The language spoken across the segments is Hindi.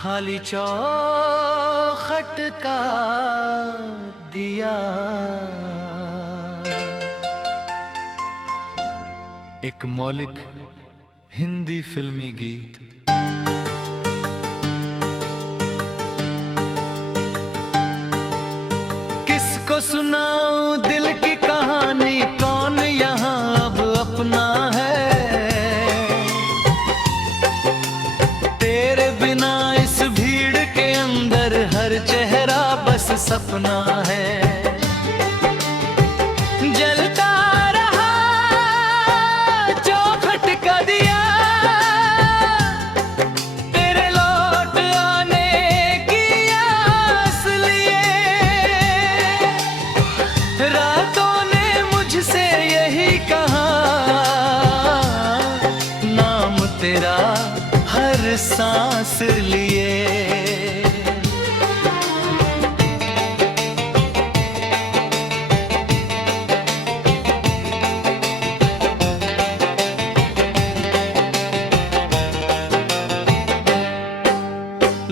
खाली चौखट का दिया, एक मौलिक हिंदी फिल्मी गीत। किसको सुनाऊं दिल की कहानी, कौन यहाँ अब अपना है। तेरे बिना इस भीड़ के अंदर हर चेहरा बस सपना है। जलता रहा चौखट का दिया, तेरे लौट आने की आस लिए। रातों ने मुझसे यही कहा, नाम तेरा हर सांस लिए।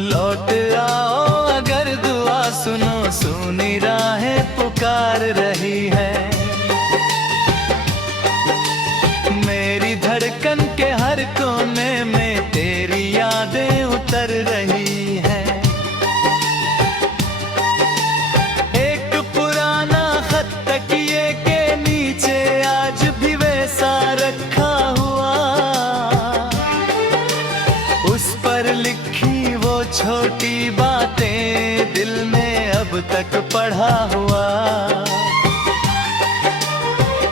लौट आओ अगर दुआ सुनो, सुनी राहें पुकार रही है। मेरी धड़कन के हर कोने में तेरी यादें उतर रही है। एक पुराना खत तकिए के नीचे आज भी वैसा रखा हुआ, उस पर लिखी वो छोटी बातें दिल में अब तक पढ़ा हुआ।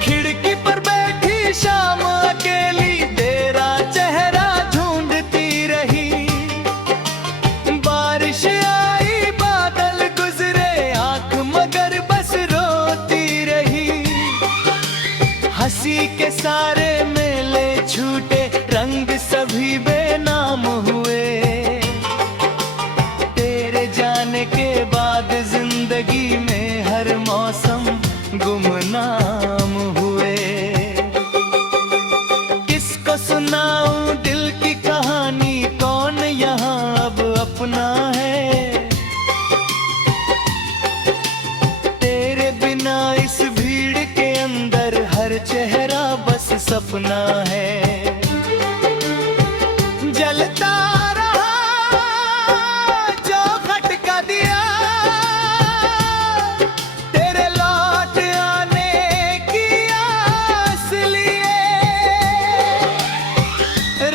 खिड़की पर बैठी शाम अकेली तेरा चेहरा ढूंढती रही। बारिश आई बादल गुजरे आंख मगर बस रोती रही। हंसी के सारे मेले छूटे, रंग सभी बेनाम हुए। तेरे जाने के बाद जिंदगी में हर मौसम गुमनाम हुए। किसको सुनाऊं दिल की कहानी, कौन यहाँ अब अपना है। तेरे बिना इस भीड़ के अंदर हर चेहरा बस सपना है। जलता रहा चौखट का दिया, तेरे लौट आने की आस लिए।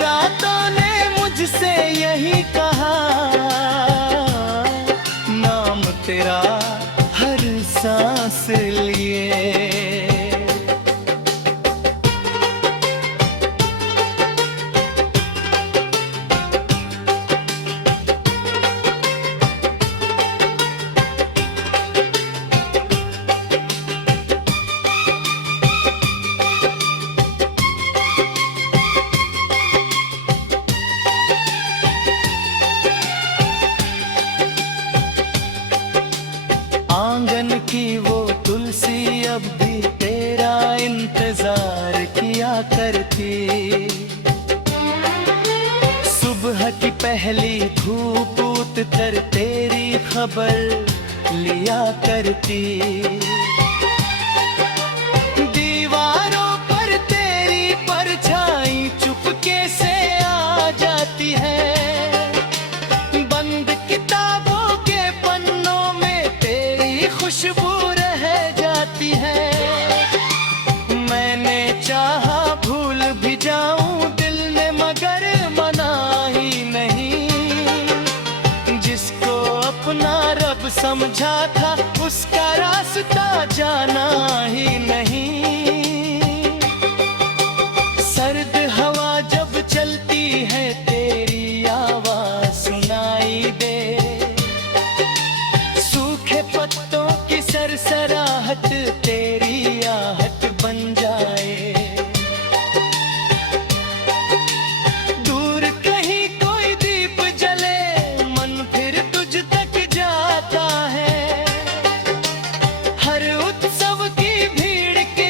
रातों ने मुझसे यही कहा, नाम तेरा हर सांस लिए। आंगन की वो तुलसी अब भी तेरा इंतजार किया करती। सुबह की पहली धूप उत कर तेरी खबर लिया करती। दीवारों पर तेरी परछाई चुपके से आ जाती है। बंद किताबों के पन्नों में तेरी खुशबू रह जाती है। मैंने चाहा भूल भी जाऊं दिल ने मगर मना ही नहीं। जिसको अपना रब समझा था उसका रास्ता जाना ही नहीं। सर्द हवा जब चलती है तेरी आवाज सुनाई दे। सूखे पत्तों की सरसराहट तेरी आहट बन जाए। दूर कहीं कोई दीप जले मन फिर तुझ तक जाता है। हर उत्सव की भीड़ के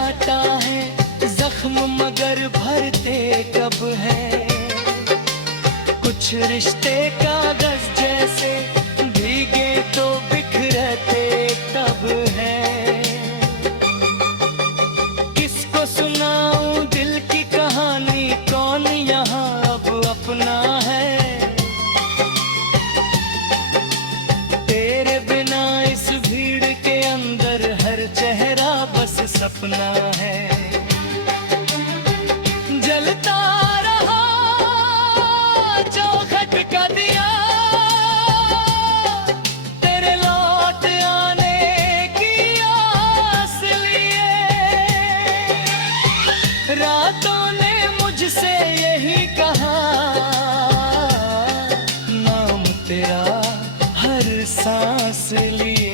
जाता है जख्म मगर भरते कब है। कुछ रिश्ते कागज जैसे भीगे तो बिखरते तब है। किसको सुनाऊं दिल की कहानी, कौन यहाँ अब अपना है। तेरे बिना इस भीड़ के अंदर हर चेहरा बस सपना है। जलता रहा चौखट का दिया, तेरे लौट आने की आस लिए। रातों ने मुझसे यही कहा, नाम तेरा हर सांस लिए।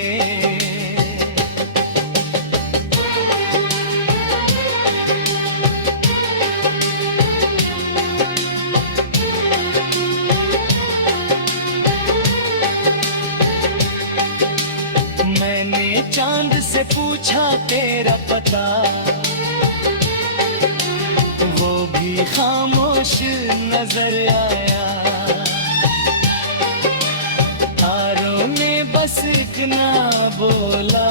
मैंने चांद से पूछा तेरा पता, वो भी खामोश नजर आया। तारों ने बस इतना बोला,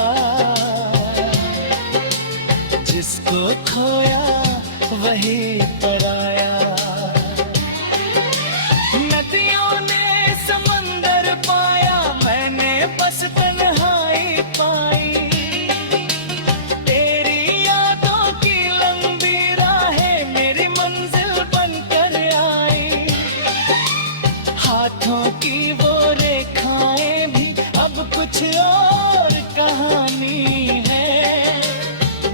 जिसको खोया वही पराया। नदियों ने समंदर पाया, मैंने बस तन्हाई पाई। तेरी यादों की लंबी राहें मेरी मंजिल बनकर आई। हाथों की वो रेखाएं भी अब कुछ और कहानी है।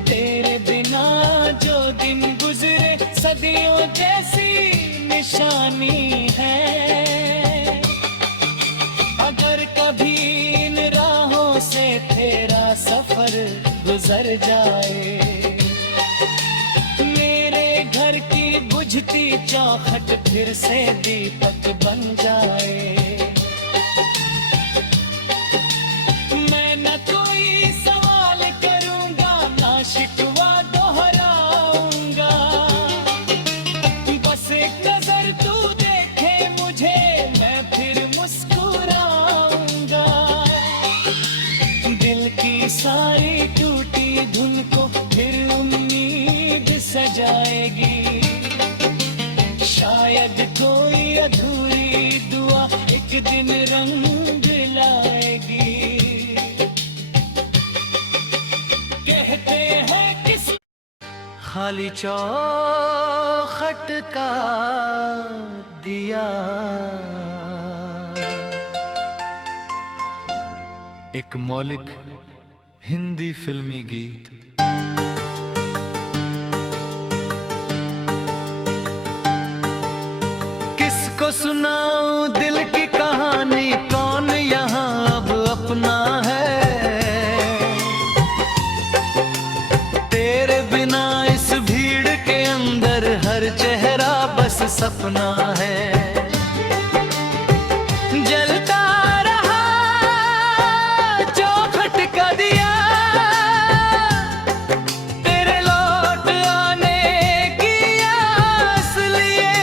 तेरे बिना जो दिन गुजरे सदियों जैसी निशानी है। अगर कभी इन राहों से तेरा सफर गुजर जाए, मेरे घर की बुझती चौखट फिर से दीपक बन जाए। मैं न कोई सवाल करूंगा, ना शिकवा दोहराऊंगा। बस एक नजर तू देखे मुझे, मैं फिर मुस्कुराऊंगा। दिल की सारी टूटी धुन को फिर उम्मीद सजाएगी। शायद कोई अधूरी दुआ एक दिन रंग लाएगी। कहते हैं किस खाली चौखट का दिया, एक मौलिक हिंदी फिल्मी गीत। किसको सुनाऊं दिल की कहानी, कौन यहाँ अब अपना है। तेरे बिना इस भीड़ के अंदर हर चेहरा बस सपना है। जलता रहा चौखट का दिया, तेरे लौट आने की आस लिए।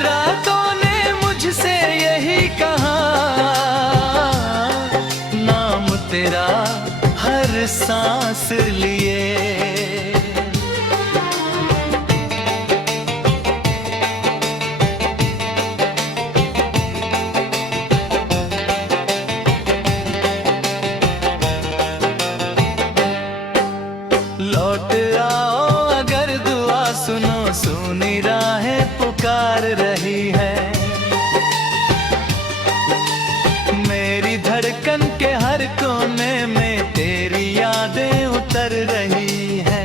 रातों ने मुझसे यही कहा, नाम तेरा हर सांस लिए। लौट आओ अगर दुआ सुनो, सुनी राहें पुकार रही है। मेरी धड़कन के हर कोने में तेरी यादें उतर रही है।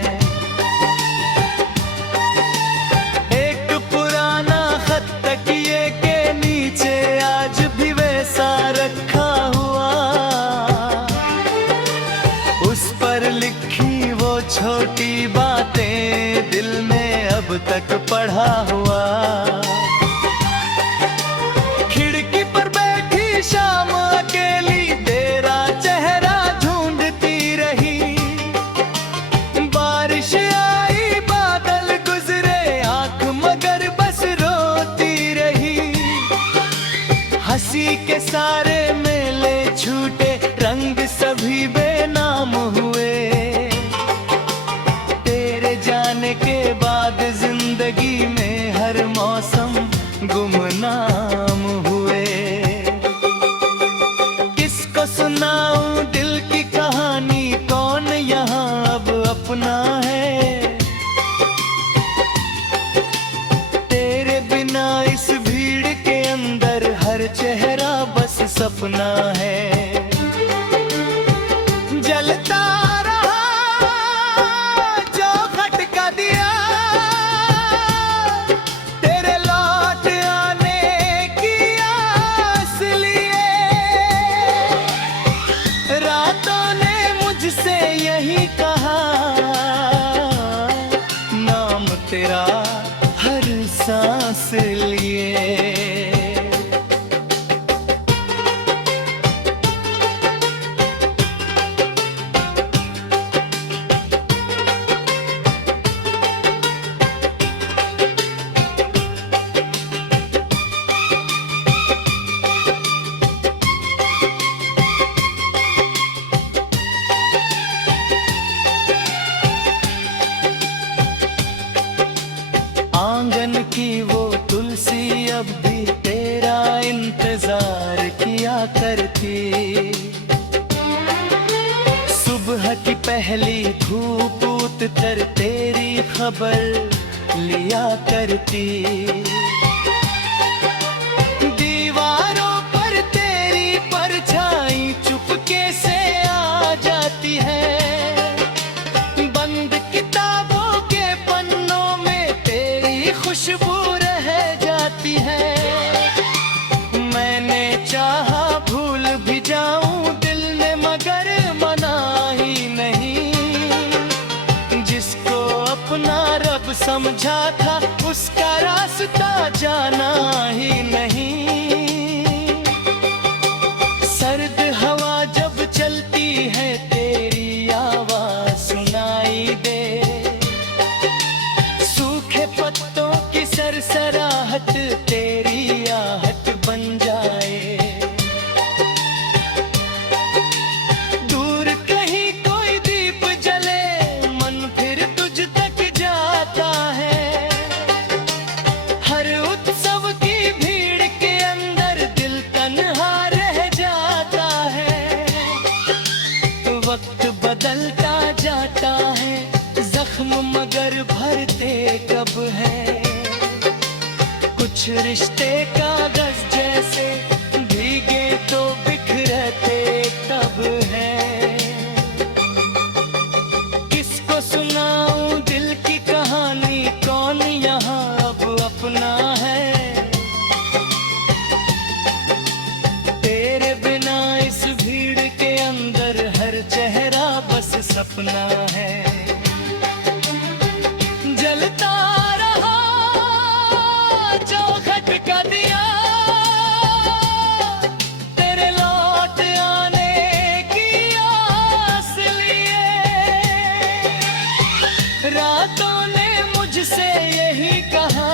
एक पुराना खत तकिए के नीचे आज भी वैसा रखा हुआ, उस पर लिखी वो छोटी बातें दिल में अब तक पढ़ा हुआ। खिड़की पर बैठी शाम अकेली तेरा चेहरा ढूंढती रही। सारे मेले छूटे, रंग सभी बेनाम हुए। तेरे जाने के बाद जिंदगी में हर मौसम गुमनाम हुए। किसको सुनाऊं दिल की कहानी, कौन यहाँ अब अपना है। तेरे बिना इस भीड़ के अंदर हर चेहरा बस सपना है। जलता रहा जो खटका दिया, तेरे लौट आने की आस लिए। रातों ने मुझसे यही कहा, नाम तेरा हर सांस लिए। आंगन की वो तुलसी अब भी तेरा इंतजार किया करती। सुबह की पहली धूप उतर तेरी खबर लिया करती। दीवारों पर तेरी परछाई चुपके से आ जाती है। बंद किताबों के पन्नों में तेरी खुशबू रह जाती है। मैंने चाहा भूल भी जाऊं दिल ने, मगर मना ही नहीं। जिसको अपना रब समझा था उसका रास्ता जाना ही नहीं। सर्द हवा जब चलती है तेरी आवाज सुनाई दे। सूखे पत्तों की सरसराहट तेरी आहट बन जाए। दूर कहीं कोई दीप जले, मन फिर तुझ तक जाता है। हर उत्सव की भीड़ के अंदर दिल तन्हा रह जाता है। वक्त बदलता जाता है, जख्म मगर भरते कब है। कुछ रिश्ते कागज जैसे भीगे तो बिखरते कब है। किसको सुनाऊं दिल की कहानी, कौन यहाँ अब अपना है। तेरे बिना इस भीड़ के अंदर हर चेहरा बस सपना है। जलता रहा जो खटका दिया, तेरे लौट आने की आस लिए। रातों ने मुझसे यही कहा,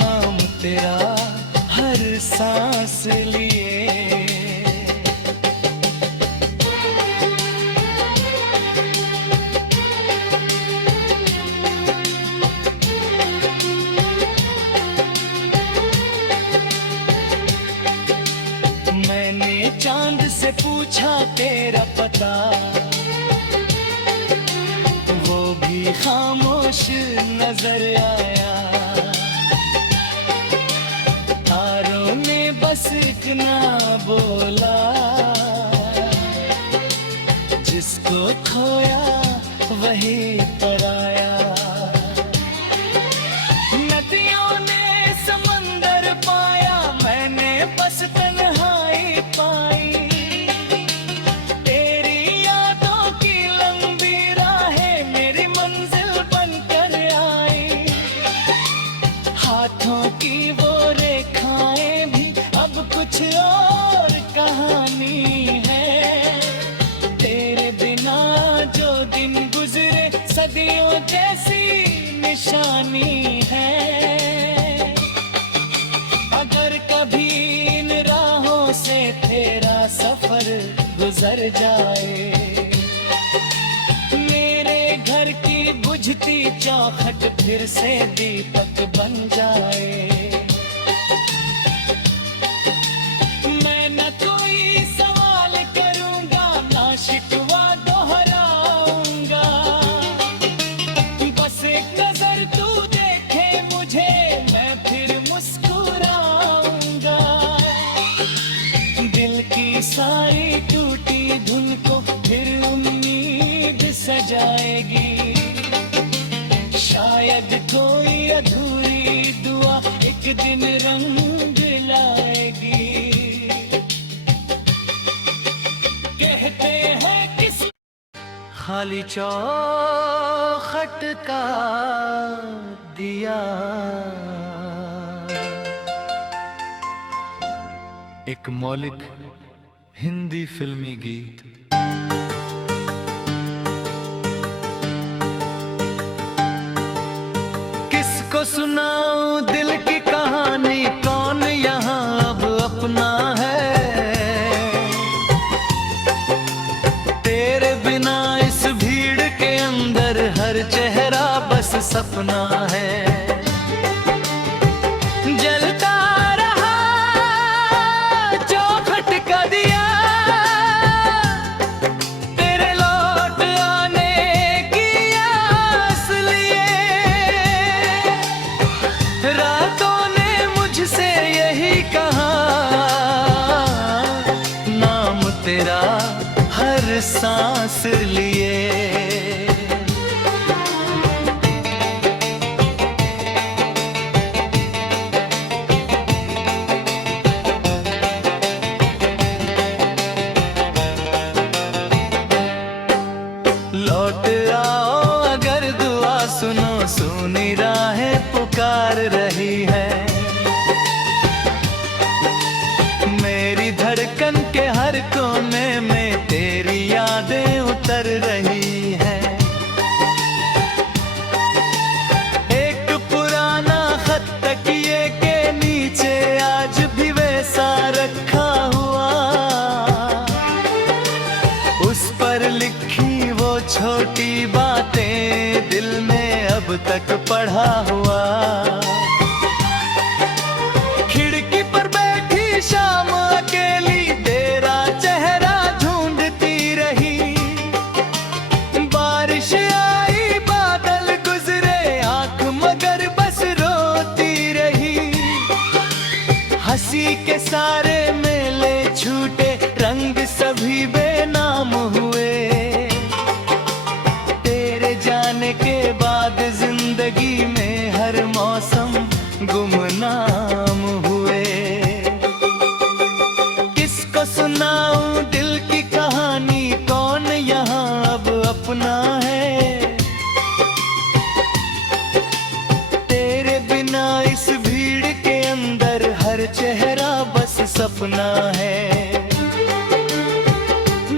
नाम तेरा हर सांस लिए। मैंने चांद से पूछा तेरा पता, वो भी खामोश नजर आया। तारों ने बस इतना बोला, जिसको खोया वही पराया। नदियों ने समंदर पाया, मैंने बस तन्हाई पाई। तेरी यादों की लंबी राहें मेरी मंजिल बनकर आई। हाथों की वो रेखाएं भी अब कुछ और कहानी है। तेरे बिना जो दिन गुजरे सदियों जैसी निशानी है। अगर कभी ढल जाए। मेरे घर की बुझती चौखट फिर से दीपक बन जाए। मैं न कोई सवाल करूंगा, ना शिकवा दोहराऊंगा। बस एक नजर तू देखे मुझे, मैं फिर मुस्कुराऊंगा। दिल की सारी टूटी धुन को फिर उम्मीद सजाएगी। शायद कोई अधूरी दुआ एक दिन रंग लाएगी। कहते हैं किस खाली चौखट का दिया, एक मौलिक हिंदी फिल्मी गीत। किसको सुनाऊं दिल की कहानी, कौन यहाँ अब अपना है। तेरे बिना इस भीड़ के अंदर हर चेहरा बस सपना है। जलता रहा चौखट का दिया, तेरे लौट आने की आस लिए। रातों ने मुझसे यही कहा, नाम तेरा हर सांस लिए। लौट आओ अगर दुआ सुनो, सुनी राहें पुकार रही है। मेरी धड़कन के हर कोने में तेरी यादें उतर रही है। एक पुराना खत तकिए के नीचे आज भी वैसा रखा हुआ, उस पर लिखी वो छोटी बातें दिल में अब तक पढ़ा हुआ। खिड़की पर बैठी शाम अकेली तेरा चेहरा ढूंढती रही। बारिश आई बादल गुजरे आंख मगर बस रोती रही। हंसी के सारे मेले छूटे, रंग सभी बेनाम हुए। तेरे जाने के बाद जिंदगी में हर मौसम गुमनाम हुए। किसको सुनाऊं दिल की कहानी, कौन यहाँ अब अपना है। तेरे बिना इस भीड़ के अंदर हर चेहरा बस सपना है।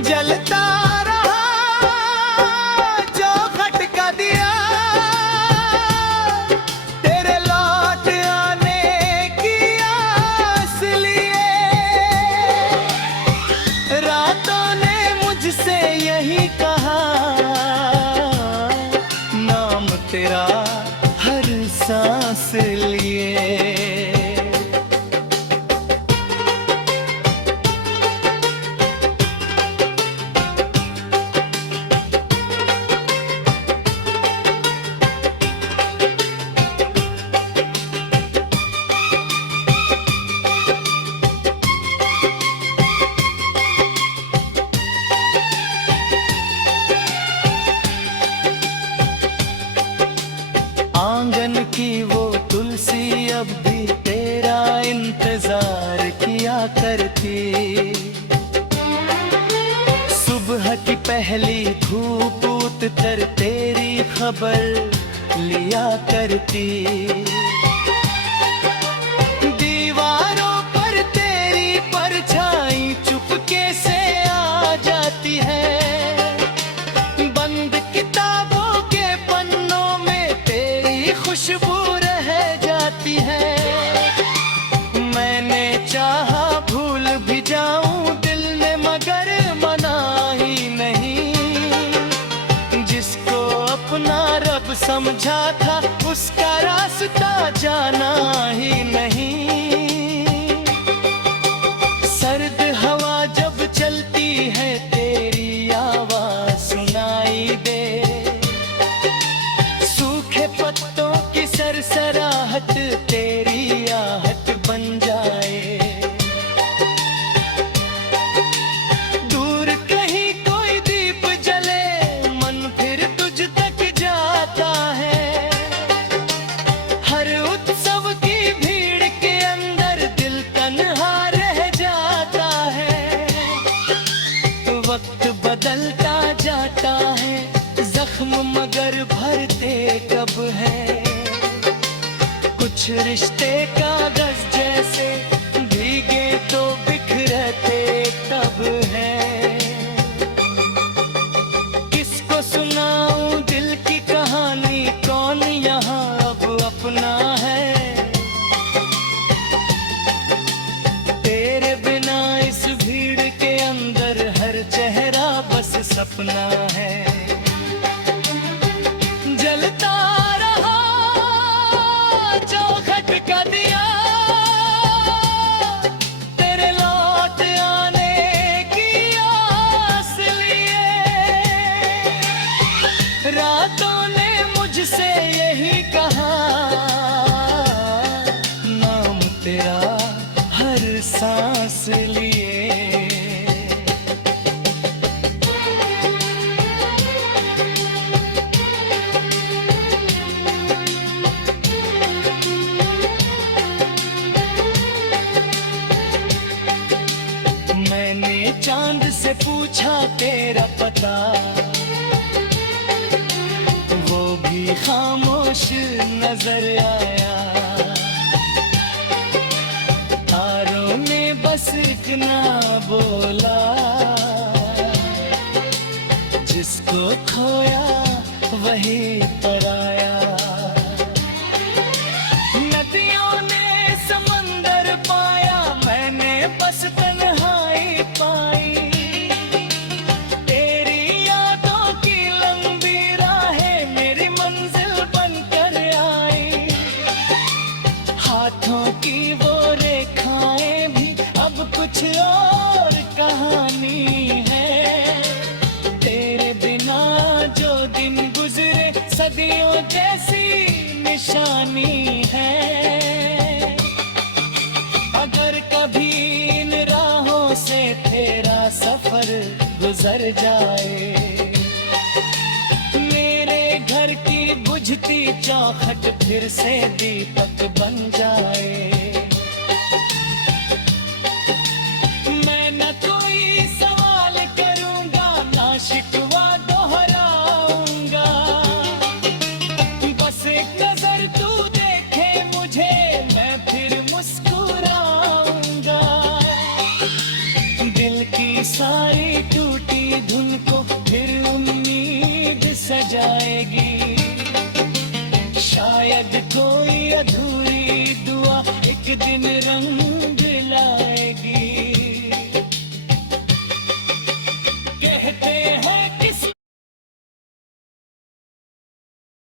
जलता रहा चौखट का दिया, तेरे लौट आने की आस लिए। रातों ने मुझसे यही कहा, नाम तेरा हर सांस लिए। आंगन की वो तुलसी अब भी तेरा इंतजार किया करती। सुबह की पहली धूप उतर तेरी खबर लिया करती। दीवारों पर तेरी परछाई चुपके से आ जाती है। बंद किताबों के पन्नों में तेरी खुशबू रह जाती है। मैंने चाहा भूल भी जाऊं दिल ने मगर मना समझा था उसका रास्ता जाना ही नहीं। सर्द हवा जब चलती है तेरी आवाज सुनाई दे, सूखे पत्तों की सरसराहट तेरी आहट बन जाए। दूर कहीं कोई दीप जले मन फिर तुझ तक जाता है। हर उत्सव की भीड़ के अंदर दिल तन्हा रह जाता है। वक्त बदलता जाता है, जख्म मगर भरते कब है। कुछ रिश्ते कागज जैसे भीगे तो बिखरते तब है। किसको सुनाऊं दिल की कहानी, कौन यहाँ अब अपना है। तेरे बिना इस भीड़ के अंदर हर चेहरा बस सपना है। जलता रहा चौखट का दिया, तेरे लौट आने की आस लिए। रातों ने मुझसे यही कहा, नाम तेरा हर सांस लिए। मैंने चांद से पूछा तेरा पता, वो भी खामोश नजर आया। तारों ने बस इतना बोला, जिसको खोया वही पराया। नदियों ने समंदर पाया, मैंने बस तन्हाई पाई। तेरी यादों की लंबी राहें मेरी मंजिल बनकर आई। हाथों की वो रेखाएं भी अब कुछ और कहानी है। तेरे बिना जो दिन गुजरे सदियों जैसी निशानी है। अगर कभी इन राहों से तेरा सफर गुजर जाए, मेरे घर की बुझती चौखट फिर से दीपक बन जाए। मैं न कोई सवाल करूंगा, ना शिकवा दोहराऊंगा। बस एक नजर तू देखे मुझे, मैं फिर मुस्कुराऊंगा। दिल की सारी टूटी धुन को फिर उम्मीद सजाएगी।